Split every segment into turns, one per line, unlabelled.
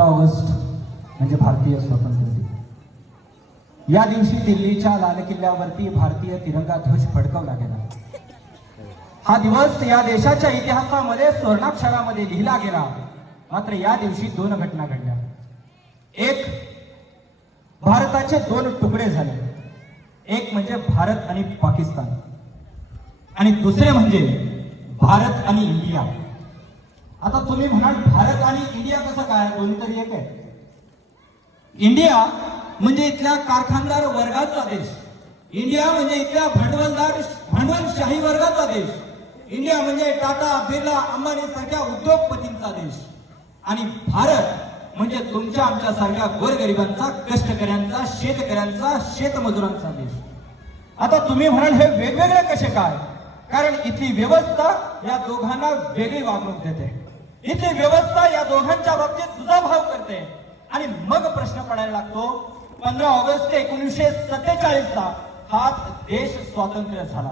पंधरा ऑगस्ट म्हणजे भारतीय स्वातंत्र्य दिन या दिवशी दिल्लीच्या लाल किल्ल्यावरती भारतीय तिरंगा ध्वज फडकवला गेला. हा दिवस या देशाच्या इतिहासामध्ये स्वर्णाक्षरामध्ये लिहिला गेला. मात्र या दिवशी दोन घटना घडल्या. एक भारताचे दोन तुकडे झाले. एक म्हणजे भारत आणि पाकिस्तान. आणि दुसरे म्हणजे भारत आणि इंडिया. आता तुम्ही म्हणाल भारत आणि इंडिया कसं काय दोन्ही तरी एक आहे. इंडिया म्हणजे इथल्या कारखानदार वर्गाचा देश. इंडिया म्हणजे इथल्या भांडवलदार भांडवलशाही वर्गाचा देश. इंडिया म्हणजे टाटा बिर्ला अंबानी सारख्या उद्योगपतींचा देश. आणि भारत म्हणजे तुमच्या आमच्या सारख्या गोरगरिबांचा कष्टकऱ्यांचा शेतकऱ्यांचा शेतमजुरांचा देश. आता तुम्ही म्हणाल हे वेगवेगळे कसे काय? कारण इथली व्यवस्था या दोघांना वेगळी वागणूक देते. इथली व्यवस्था या दोघांच्या बाबतीत भाव करते. आणि मग प्रश्न पडायला लागतो पंधरा ऑगस्ट एकोणीसशे सत्तेचाळीस ला हा देश स्वातंत्र्य झाला.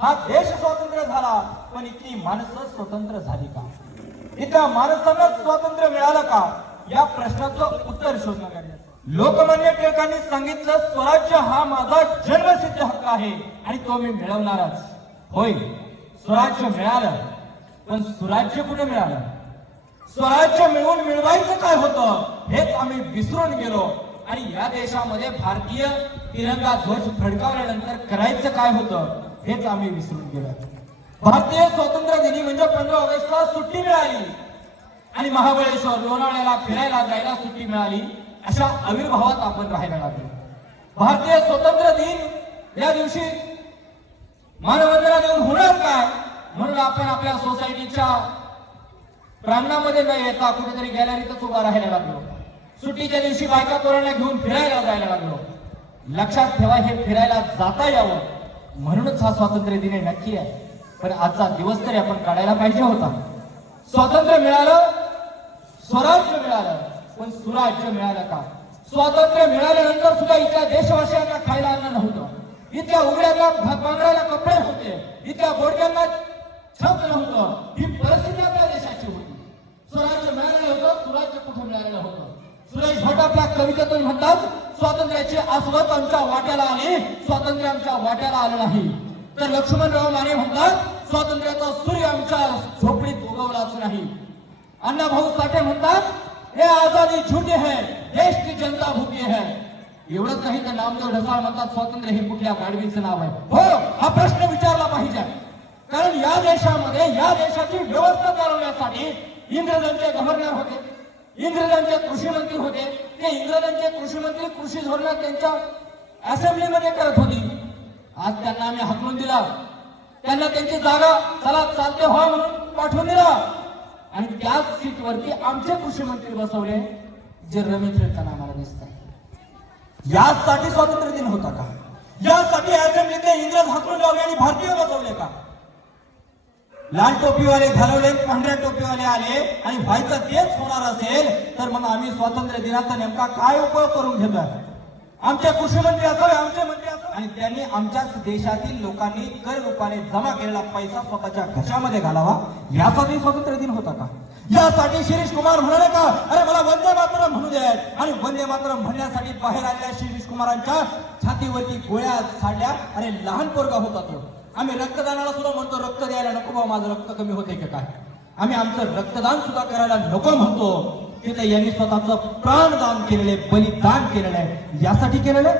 हा देश स्वातंत्र्य झाला पण इथली माणसं स्वतंत्र झाली का? इथल्या माणसांना स्वातंत्र्य मिळालं का? या प्रश्नाचं उत्तर शोधणं गरजेचं लोकमान्य टिळकांनी सांगितलं स्वराज्य हा माझा जन्मसिद्ध हक्क आहे आणि तो मी मिळवणारच. होय स्वराज्य मिळालं पण स्वराज्य कुठे मिळालं? स्वराज्य मिळवून मिळवायचं काय होतं हेच आम्ही विसरून गेलो. आणि या देशामध्ये भारतीय तिरंगा ध्वज फडकावल्यानंतर करायचं काय होतं हेच आम्ही विसरून गेलो. भारतीय स्वातंत्र्य दिनी म्हणजे पंधरा ऑगस्टला सुट्टी मिळाली. आणि महाबळेश्वर लोणावळ्याला फिरायला जायला सुट्टी मिळाली. अशा आविर्भावात आपण राहायला लागलो. भारतीय स्वतंत्र दिन या दिवशी मानवंदना देऊन होणार काय म्हणून आपण आपल्या सोसायटीच्या प्रांगणामध्ये न येता कुठेतरी गॅलरीतच उभा राहायला लागलो. सुट्टीच्या दिवशी बायका तोरणा घेऊन फिरायला जायला लागलो. लक्षात ठेवा हे फिरायला जाता यावं. म्हणूनच हा स्वातंत्र्य दिन नक्की आहे. पण आजचा दिवस तरी आपण काढायला पाहिजे होता. स्वातंत्र्य मिळालं स्वराज्य मिळालं पण सुराज्य मिळालं का? स्वातंत्र्य मिळाल्यानंतर सुद्धा इथल्या देशवासियांना खायला अन्न नव्हतं. इथल्या उघड्यांना भा- पांघरायला कपडे होते. इथल्या बोडक्यांना छत नव्हतं. ही परिस्थिती आपल्या स्वराज्य मिळालेलं होतं सुराज्य कुठे मिळालेलं होतं? सुरेश भट आपल्या कवितेतून म्हणतात स्वातंत्र्याचे आस्वत आमच्या वाट्याला आले स्वातंत्र्य आमच्या वाट्याला आलं नाही. तर लक्ष्मणराव माने म्हणतात स्वातंत्र्याचा सूर्य आमच्या झोपडीत उगवलाच नाही. अण्णाभाऊ साठे म्हणतात हे आजादी झुटे है देश की जनता भूकी है. एवढंच नाही तर नामदेव ढसाळ म्हणतात स्वातंत्र्य हे कुठल्या गाडवीचं नाव आहे? हो हा प्रश्न विचारला पाहिजे. कारण या देशामध्ये या देशाची व्यवस्था चालवण्यासाठी इंग्रजांचे गव्हर्नर होते इंग्रजांचे कृषी मंत्री होते. ते इंग्रजांचे कृषी मंत्री कृषी धोरण त्यांच्या असेंब्लीमध्ये करत होती. आज त्यांना आम्ही हकलून दिला. त्यांना त्यांची जागा चला चालते व्हा म्हणून पाठवून दिला. आणि त्याच सीटवरती आमचे कृषी मंत्री बसवले जे रमेश खेळताना आम्हाला आहे यासाठी स्वातंत्र्य दिन होता का? यासाठी असेंब्लीतले इंग्रज हकलून लावले आणि भारतीय बसवले का? लाल टोपीवाले घालवले पांढऱ्या टोपीवाले आले आणि व्हायचं तेच होणार असेल तर मग आम्ही स्वातंत्र्य दिनाचा नेमका काय उपयोग करून घेतोय? आमचे कृषी मंत्री असावे आमचे मंत्री असावे. आणि त्यांनी आमच्याच देशातील लोकांनी कर रूपाने जमा केलेला पैसा स्वतःच्या घशामध्ये घालावा. यासाठी स्वातंत्र्य दिन होता का? यासाठी शिरीष कुमार म्हणाले का अरे मला वंदे मातरम म्हणू द्या आणि वंदे मातरम म्हणण्यासाठी बाहेर आलेल्या शिरीष कुमारांच्या छातीवरती गोळ्या साडल्या अरे लहान पोरगा होता तो. आम्ही रक्तदानाला सुद्धा म्हणतो रक्त द्यायला नको बाबा माझं रक्त कमी होते का काय? आम्ही आमचं रक्तदान सुद्धा करायला नको म्हणतो. तिथे यांनी स्वतःचं प्राणदान केलेलं आहे बलिदान केलेलं आहे. यासाठी केलेलं आहे?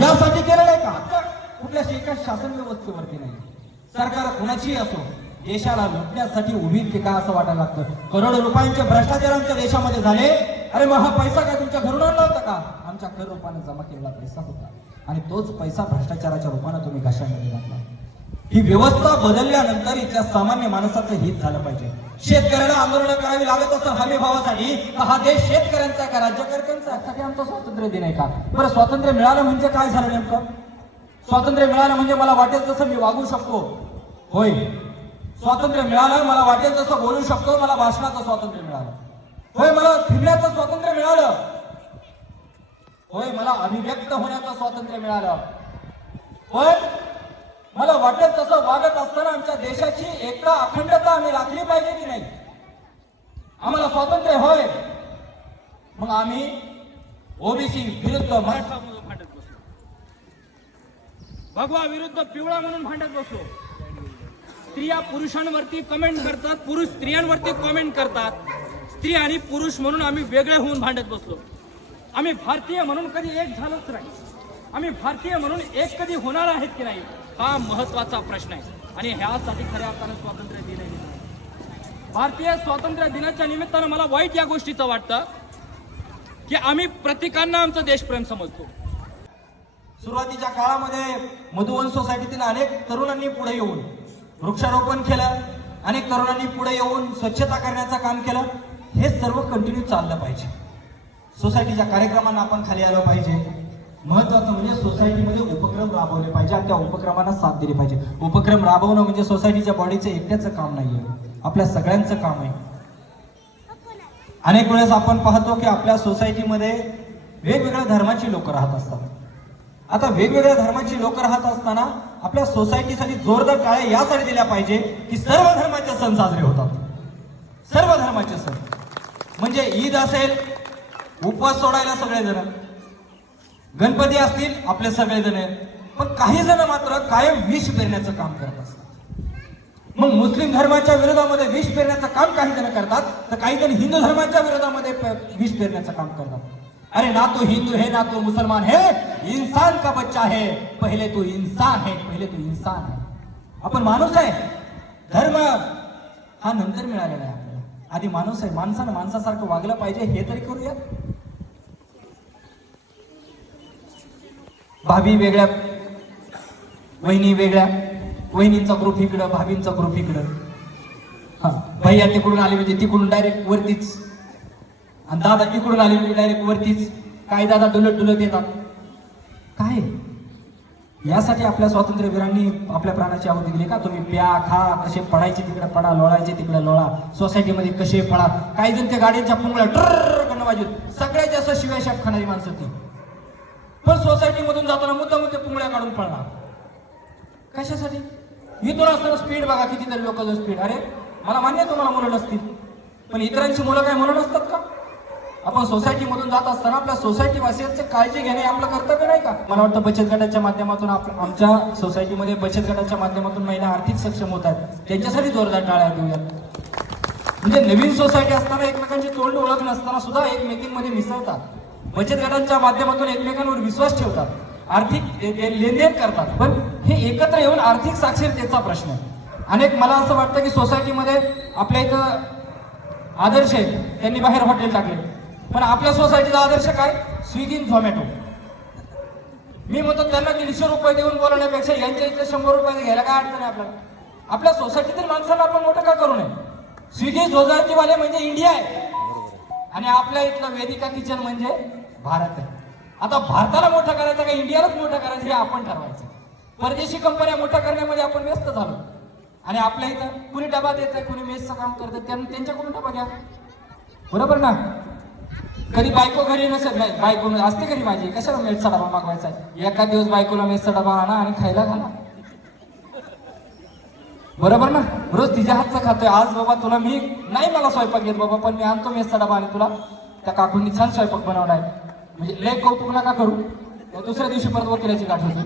यासाठी केलेलं आहे का? आता एका शासन व्यवस्थेवरती नाही. सरकार कुणाचीही असो देशाला लुटण्यासाठी उभी ते का असं वाटायला लागतं? करोडो रुपयांचे भ्रष्टाचार आमच्या देशामध्ये झाले. अरे मग हा पैसा काय तुमच्या घरून आणला होता का? आमच्या कर रूपाने जमा केलेला पैसा होता. आणि तोच पैसा भ्रष्टाचाराच्या रूपाने तुम्ही घशामध्ये घातला ही व्यवस्था बदलल्यानंतर इथल्या सामान्य माणसाचं हित झालं पाहिजे. शेतकऱ्याला आंदोलन करावी लागत असं हमी भावासाठी तर हा देश शेतकऱ्यांचा का राज्यकर्त्यांचा यासाठी आमचा स्वातंत्र्य दिन आहे का? बरं स्वातंत्र्य मिळालं म्हणजे काय झालं नेमकं? स्वातंत्र्य मिळालं म्हणजे मला वाटेल तसं मी वागू शकतो. होय. स्वातंत्र्य मिळालं मला वाटेल तसं बोलू शकतो मला भाषणाचं स्वातंत्र्य मिळालं. होय मला फिरण्याचं स्वातंत्र्य मिळालं. होय मला अभिव्यक्त होण्याचं स्वातंत्र्य मिळालं. पण मला वाटत तसं वागत असताना आमच्या देशाची एकता अखंडता आम्ही राखली पाहिजे की नाही? आम्हाला स्वातंत्र्य होय.
मग आम्ही ओबीसी विरुद्ध मराठा म्हणून भांडत बसलो भगवा विरुद्ध पिवळा म्हणून भांडत बसलो. स्त्रिया पुरुषांवरती कमेंट करतात पुरुष स्त्रियांवरती कमेंट करतात. स्त्री आणि पुरुष म्हणून आम्ही वेगळे होऊन भांडत बसलो. आम्ही भारतीय म्हणून कधी एक झालोच नाही. आम्ही भारतीय म्हणून एक कधी होणार आहेत की नाही हा महत्त्वाचा प्रश्न आहे. आणि ह्यासाठी खऱ्या अर्थानं स्वातंत्र्य दिले भारतीय स्वातंत्र्य दिनाच्या निमित्तानं मला वाईट या गोष्टीचं वाटतं की आम्ही प्रत्येकांना आमचं देशप्रेम समजतो.
सुरुवातीच्या काळामध्ये मधुवन सोसायटीतील अनेक तरुणांनी पुढे येऊन वृक्षारोपण केलं अनेक तरुणांनी पुढे येऊन स्वच्छता करण्याचं काम केलं हे सर्व कंटिन्यू चाललं पाहिजे. सोसायटीच्या कार्यक्रमांना आपण खाली आलं पाहिजे. महत्वाचं म्हणजे सोसायटीमध्ये उपक्रम राबवले पाहिजे आणि त्या उपक्रमांना साथ दिली पाहिजे. उपक्रम राबवणं म्हणजे सोसायटीच्या बॉडीचं एकट्याचं काम नाहीये. आपल्या सगळ्यांचं काम आहे. अनेक वेळेस आपण पाहतो की आपल्या सोसायटीमध्ये वेगवेगळ्या धर्माची लोक राहत असतात. आता वेगवेगळ्या धर्माची लोक राहत असताना आपल्या सोसायटीसाठी जोरदार टाळ्या यासाठी दिल्या पाहिजे की सर्व धर्माचे सण साजरे होतात. सर्व धर्माचे सण. म्हणजे ईद असेल उपवास सोडायला सगळेजण. गणपती असतील आपले सगळेजण. आहेत पण काही जण मात्र कायम विष पेरण्याचं काम करत असतात. मग मुस्लिम धर्माच्या विरोधामध्ये विष पेरण्याचं काम काही जण करतात तर काही जण हिंदू धर्माच्या विरोधामध्ये प- विष पेरण्याचं काम करतात. अरे ना तो हिंदू है ना तो मुसलमान है इन्सान का बच्चा है? पहिले तो इन्सान है पहिले तो इन्सान है. आपण माणूस आहे. धर्म हा नंतर मिळालेला आहे आपल्याला. आधी माणूस आहे. माणसानं माणसासारखं वागलं पाहिजे हे तरी करूया भाभी वेगळ्या वहिनी वेगळ्या वहिनींचा ग्रुप इकडं भाभींचा ग्रुप इकडं. हा भैया तिकडून आले म्हणजे तिकडून डायरेक्ट वरतीच. आणि दादा इकडून आले म्हणजे डायरेक्ट वरतीच. काय दादा डुलत डुलत येतात. काय? यासाठी आपल्या स्वातंत्र्यवीरांनी आपल्या प्राणाची आहुती दिली का? तुम्ही प्या खा कसे पडायचे तिकडे पडा लोळायचे तिकडे लोळा. सोसायटीमध्ये कसे पडा? काही जण त्या गाड्यांच्या पुंगळ्या ट्र वाजत सगळ्यात जास्त शिवाय शाप खाणारी माणसं होती पण सोसायटीमधून जाताना मुद्दा ते पुंगळ्या काढून पडणार कशासाठी? इथून असताना स्पीड बघा कितीतरी लोकांचं स्पीड अरे मला मान्य आहे तुम्हाला मुलं नसतील. पण इतरांची मुलं काय मुलं नसतात का? आपण सोसायटीमधून जात असताना आपल्या सोसायटी वासियांची काळजी घेणे आपलं कर्तव्य नाही का? मला वाटतं बचत गटाच्या माध्यमातून आप- आमच्या सोसायटीमध्ये बचत गटाच्या माध्यमातून महिला आर्थिक सक्षम होत आहेत. त्यांच्यासाठी जोरदार टाळ्या देऊयात. म्हणजे नवीन सोसायटी असताना एकमेकांची तोंड ओळख नसताना सुद्धा एकमेकींमध्ये मिसळतात. बचत गटांच्या माध्यमातून एकमेकांवर विश्वास ठेवतात आर्थिक लेनदेन करतात. पण हे एकत्र येऊन आर्थिक साक्षरतेचा प्रश्न आहे. अनेक मला असं वाटतं की सोसायटीमध्ये आपल्या इथं आदर्श आहेत त्यांनी बाहेर हॉटेल टाकले. पण आपल्या सोसायटीचा आदर्श काय? स्विगी झोमॅटो. मी म्हणतो त्यांना दीडशे रुपये देऊन बोलवण्यापेक्षा यांच्या इथे शंभर रुपये घ्यायला काय अडचण आहे आपल्याला? आपल्या सोसायटीतील माणसांना आपण मोठं का करू नये? स्विगी झोमॅटोवाले म्हणजे इंडिया आहे. आणि आपल्या इथलं वेदिका किचन म्हणजे भारत आहे. आता भारताला मोठं करायचं का इंडियालाच मोठं करायचं हे आपण ठरवायचं. परदेशी कंपन्या मोठ्या करण्यामध्ये आपण व्यस्त झालो. आणि आपल्या इथं कुणी डबा देत आहे कुणी मेसचं काम करतं त्यांना त्यांच्याकडून डबा घ्या. बरोबर ना? कधी बायको घरी नसेल नाही बायको असते घरी माझी. कशाला मेसचा डबा मागवायचा आहे? एका दिवस बायकोला मेसचा डबा आणा आणि खायला घाला. बरोबर ना? रोज तिच्या हातचा खातोय. आज बाबा तुला मी नाही मला स्वयंपाक घेत बाबा पण मी आणतो मेसचा डबा आणि तुला त्या काकूंनी छान स्वयंपाक बनवलाय म्हणजे लय कौतुक नका करू. दुसऱ्या दिवशी परत वकिलाची गाठ होती.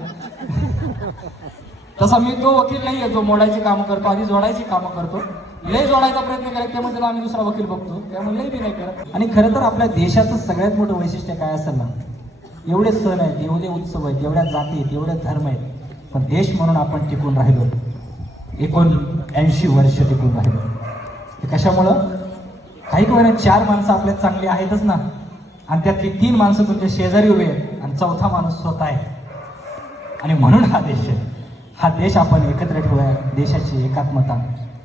तसा मी तो वकील नाही आहे जो मोडायची कामं करतो आधी जोडायची कामं करतो. लय जोडायचा प्रयत्न करत त्यामुळे त्याला आम्ही दुसरा वकील बघतो. त्यामुळे लय बी नाही करत. आणि खरं तर आपल्या देशाचं सगळ्यात मोठं वैशिष्ट्य काय असेल ना एवढे सण आहेत एवढे उत्सव आहेत एवढ्या जाती आहेत एवढे धर्म आहेत. पण देश म्हणून आपण टिकून राहिलो. एकोण ऐंशी वर्ष टिकून राहिलो. कशामुळं? काही वेळा चार माणसं आपल्यात चांगली आहेतच ना. आणि त्यातली तीन माणसं तुमच्या शेजारी उभे आहेत आणि चौथा माणूस स्वतः आहे. आणि म्हणून हा देश आहे. हा देश आपण एकत्र ठेवूया. देशाची एकात्मता.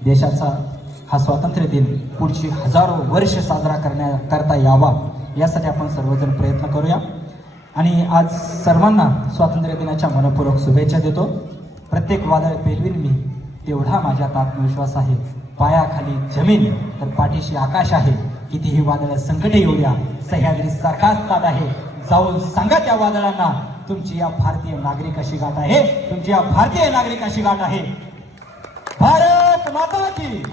देशाचा हा स्वातंत्र्य दिन पुढची हजारो वर्ष साजरा करण्या करता यावा. यासाठी आपण सर्वजण प्रयत्न करूया. आणि आज सर्वांना स्वातंत्र्य दिनाच्या मनपूर्वक शुभेच्छा देतो. प्रत्येक वादळ पेलवीन मी. तेवढा माझ्यात आत्मविश्वास आहे. पायाखाली जमीन तर पाठीशी आकाश आहे. कितीही वादळ संकटे येऊ द्या सह्याद्री सारखाच ताट आहे. जाऊन सांगा त्या वादळांना तुमची या भारतीय नागरिकाशी गाठ आहे. तुमची या भारतीय नागरिकाशी गाठ आहे. भारत माता की!